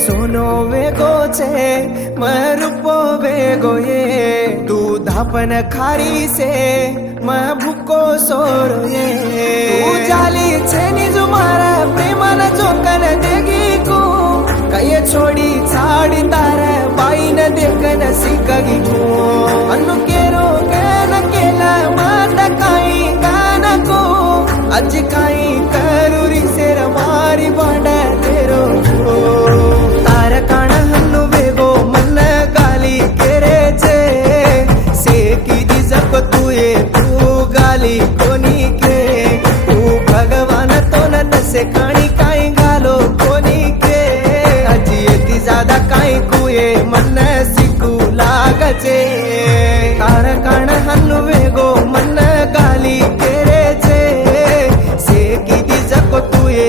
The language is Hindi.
सोनो वेगो छे मैं रूपो वेगो ये तू धापन खारी से मैं भूको सोरो ये तू जाली छे निजु मारा प्रेमन जोकन देगी को कये छोड़ी छाड़ी तारे बाई न देखन सिकगी को अनु केरो केन केला माता काई कान को अज काई करूरी सेर मारी बाडा तेरो तार काण हन्नु वेगो मन गाली केरे छे से कीधी जप तुए तू गाली कोनी के तू भगवान तो न से काणी काई गालो कोनी के अजी एती ज्यादा काई कुए मन सिकू लागचे तार काण हन्नु वेगो मन गाली केरे छे से कीधी जप तुए